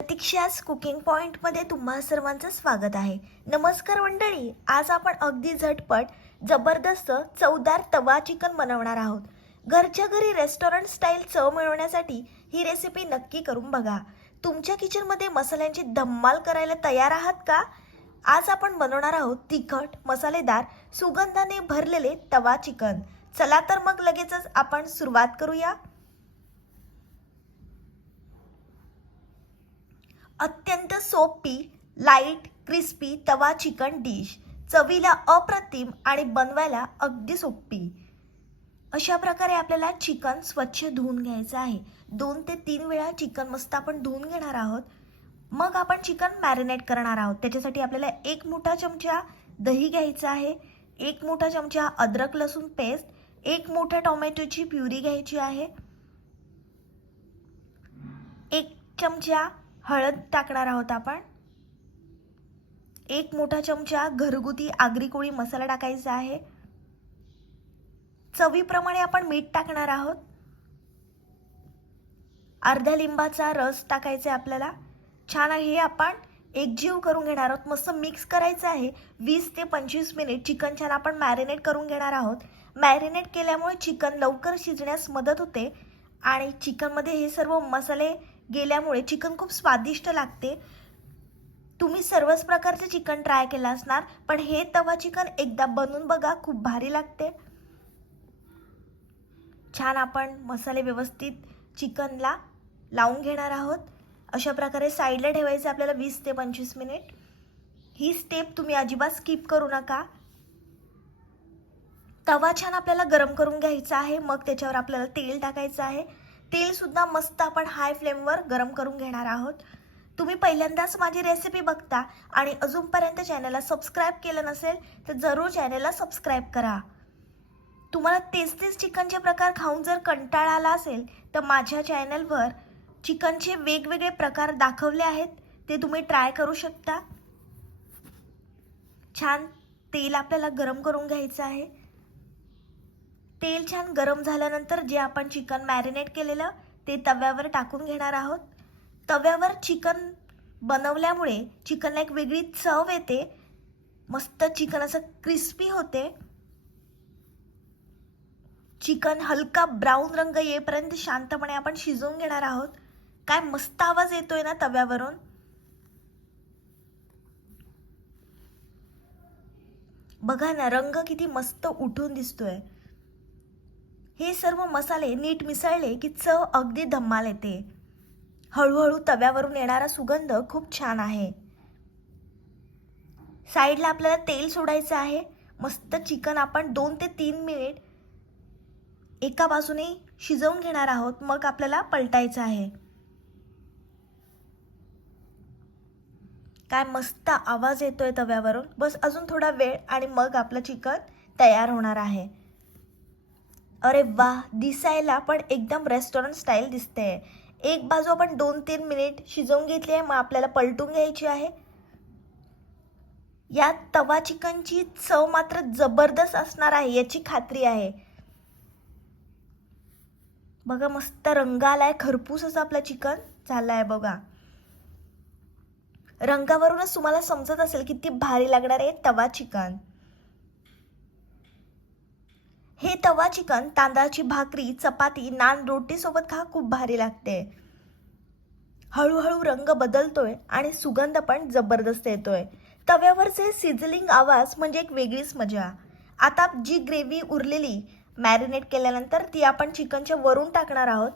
प्रतीक्षास cooking पॉईंटमध्ये तुम्हा सर्वांचं स्वागत आहे. नमस्कार मंडळी आज आपण अगदी झटपट जबरदस्त चवदार तवा चिकन बनवणार आहोत. घरच्या घरी रेस्टॉरंट स्टाईल चव मिळवण्यासाठी ही रेसिपी नक्की करून बघा. तुमच्या किचनमध्ये मसाल्यांची धम्माल करायला तयार आहात का? आज आपण बनवणार आहोत तिखट मसालेदार सुगंधाने भरलेले तवा चिकन. चला तर मग लगेचच आपण सुरुवात करूया. अत्यंत सोपी light crispy tawa chicken dish चवीला अप्रतिम आणि बनवायला अगदी सोपी. अशा प्रकारे आपल्याला चिकन स्वच्छ धुवून घ्यायचं आहे. दोन ते तीन वेळा चिकन मस्त आपण धुवून घेणार आहोत. मग आपण चिकन मॅरिनेट करणार आहोत. त्याच्यासाठी आपल्याला एक मोठा चमचा दही घ्यायचा आहे एक मोठा चमचा अद्रक लसूण पेस्ट एक मोठ्या टोमॅटोची प्युरी घ्यायची आहे एक चमचा हळद टाकणार आहोत आपण. एक मोठा चमचा घरगुती आगरी कोळी मसाला टाकायचा आहे. चवीप्रमाणे आपण मीठ टाकणार आहोत. अर्ध्या लिंबाचा रस टाकायचा आहे आपल्याला. छान हे आपण एकजीव करून घेणार आहोत. मस्त मिक्स करायचं आहे. वीस ते पंचवीस मिनिट चिकन छान आपण मॅरिनेट करून घेणार आहोत. मॅरिनेट केल्यामुळे चिकन लवकर शिजण्यास मदत होते. आणि चिकनमध्ये हे सर्व मसाले गेल्यामुळे चिकन खूप स्वादिष्ट लागते. तुम्ही सर्वच प्रकारचे चिकन ट्राय केलं असणार पण हे तवा चिकन एकदा बनवून बघा खूप भारी लागते. छान आपण मसाले व्यवस्थित चिकनला लावून घेणार आहोत. अशा प्रकारे साईडला ठेवायचं आपल्याला वीस ते पंचवीस मिनिट. ही स्टेप तुम्ही अजिबात स्किप करू नका. तवा छान आपल्याला गरम करून घ्यायचा आहे मग त्याच्यावर आपल्याला तेल टाकायचं आहे. तेलसुद्धा मस्त आपण हाय फ्लेमवर गरम करून घेणार आहोत. तुम्ही पहिल्यांदाच माझी रेसिपी बघता आणि अजूनपर्यंत चॅनलला सबस्क्राईब केलं नसेल तर जरूर चॅनलला सबस्क्राईब करा. तुम्हाला तेच तेच चिकनचे प्रकार खाऊन जर कंटाळा आला असेल तर माझ्या चॅनलवर चिकनचे वेगवेगळे प्रकार दाखवले आहेत. ते तुम्ही ट्राय करू शकता. छान तेल आपल्याला गरम करून घ्यायचं आहे. तेल छान गरम झाल्यानंतर जे आपण चिकन मॅरिनेट केलेलं ते तव्यावर टाकून घेणार आहोत. तव्यावर चिकन बनवल्यामुळे चिकनला एक वेगळी चव येते. मस्त चिकन असं क्रिस्पी होते. चिकन हलका ब्राऊन रंग येईपर्यंत शांतपणे आपण शिजवून घेणार आहोत. काय मस्त आवाज येतोय ना तव्यावरून. बघा ना रंग किती मस्त उठून दिसतोय. हे सर्व मसाले नीट मिसळले की चव अगदी धम्माल येते. हळूहळू तव्यावरून येणारा सुगंध खूप छान आहे. साईडला आपल्याला तेल सोडायचं आहे. मस्त चिकन आपण दोन ते तीन मिनिट एका बाजूने शिजवून घेणार आहोत. मग आपल्याला पलटायचं आहे. काय मस्त आवाज येतोय तव्यावरून. बस अजून थोडा वेळ आणि मग आपलं चिकन तयार होणार आहे. अरे वा दिसायला पण एकदम रेस्टॉरंट स्टाईल दिसते. एक बाजू आपण दोन तीन मिनिट शिजवून घेतली आहे मग आपल्याला पलटून घ्यायची आहे. या तवा चिकनची चव मात्र जबरदस्त असणार आहे याची खात्री आहे. बघा मस्त रंग आलाय खरपूस असं आपलं चिकन झालंय बघा. रंगावरूनच तुम्हाला समजत असेल किती भारी लागणार आहे तवा चिकन. हे तवा चिकन तांदळाची भाकरी चपाती नान रोटीसोबत खा खूप भारी लागते. हळूहळू रंग बदलतोय आणि सुगंध पण जबरदस्त येतोय. तव्यावरचे सिझलिंग आवाज म्हणजे एक वेगळीच मजा. आता जी ग्रेव्ही उरलेली मॅरिनेट केल्यानंतर ती आपण चिकनच्या वरून टाकणार आहोत.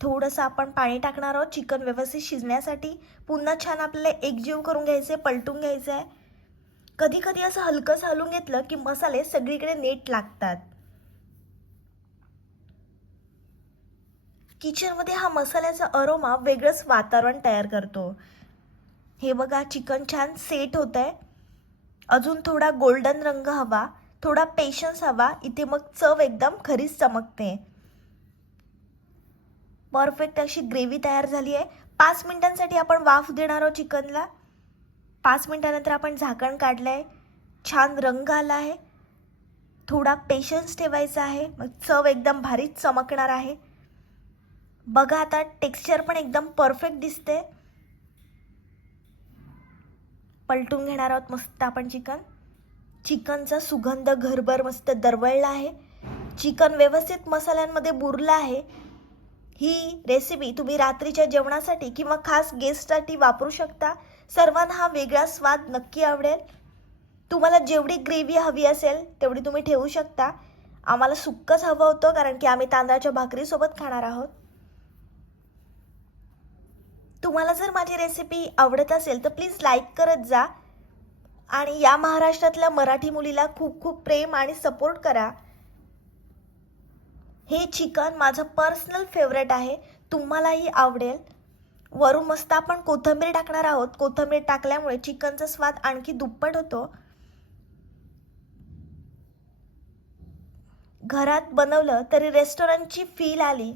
थोडंसं आपण पाणी टाकणार आहोत चिकन व्यवस्थित शिजण्यासाठी. पुन्हा छान आपल्याला एकजीव करून घ्यायचं आहे पलटून घ्यायचं आहे कधी कधी असं हलकंसं हलून घेतलं की मसाले सगळीकडे नीट लागतात. किचनमध्ये हा मसाल्याचा अरोमा वेगळंच वातावरण तयार करतो. हे बघा चिकन छान सेट होत आहे अजून थोडा गोल्डन रंग हवा थोडा पेशन्स हवा इथे मग चव एकदम खरीच चमकते. परफेक्ट अशी ग्रेव्ही तयार झाली आहे. पाच मिनिटांसाठी आपण वाफ देणार आहोत चिकनला. पाच मिनटानंतर आपण झाकण काढलं आहे छान रंग आला आहे. थोडा पेशन्स ठेवायचा आहे. मग चव एकदम भारीच चमकणार आहे. बघा आता टेक्स्चर पण एकदम परफेक्ट दिसते पलटून घेणार आहोत मस्त आपण चिकन. चिकनचा सुगंध घरभर मस्त दरवळला आहे. चिकन व्यवस्थित मसाल्यांमध्ये बुरलं आहे. ही रेसिपी तुम्ही रात्रीच्या जेवणासाठी किंवा खास गेस्टसाठी वापरू शकता. सर्वांना हा वेगळा स्वाद नक्की आवडेल. तुम्हाला जेवढी ग्रेव्ही हवी असेल तेवढी तुम्ही ठेवू शकता. आम्हाला सुक्कच हवं होतं कारण की आम्ही तांदळाच्या भाकरीसोबत खाणार आहोत. तुम्हाला जर माझी रेसिपी आवडत असेल तर प्लीज लाईक करत जा. आणि या महाराष्ट्रातल्या मराठी मुलीला खूप खूप प्रेम आणि सपोर्ट करा. हे चिकन माझं पर्सनल फेवरेट आहे. तुम्हालाही आवडेल. वरून मस्त आपण कोथिंबीर टाकणार आहोत. कोथिंबीर टाकल्यामुळे चिकनचा स्वाद आणखी दुप्पट होतो. घरात बनवलं तरी रेस्टॉरंटची फील आली.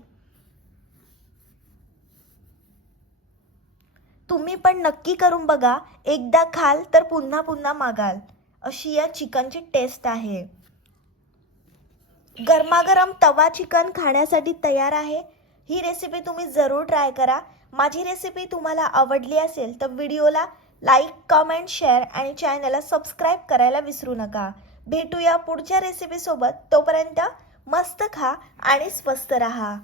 तुम्ही पण नक्की करून बघा. एकदा खाल तर पुन्हा पुन्हा मागाल. अशी या चिकनची टेस्ट आहे. गरमागरम तवा चिकन खाण्यासाठी तयार आहे. ही रेसिपी तुम्ही जरूर ट्राय करा. माझी रेसिपी तुम्हाला आवडली असेल तर व्हिडिओला लाईक कमेंट शेअर आणि चॅनलला सबस्क्राईब करायला विसरू नका. भेटूया पुढच्या रेसिपीसोबत तोपर्यंत मस्त खा आणि स्वस्त रहा.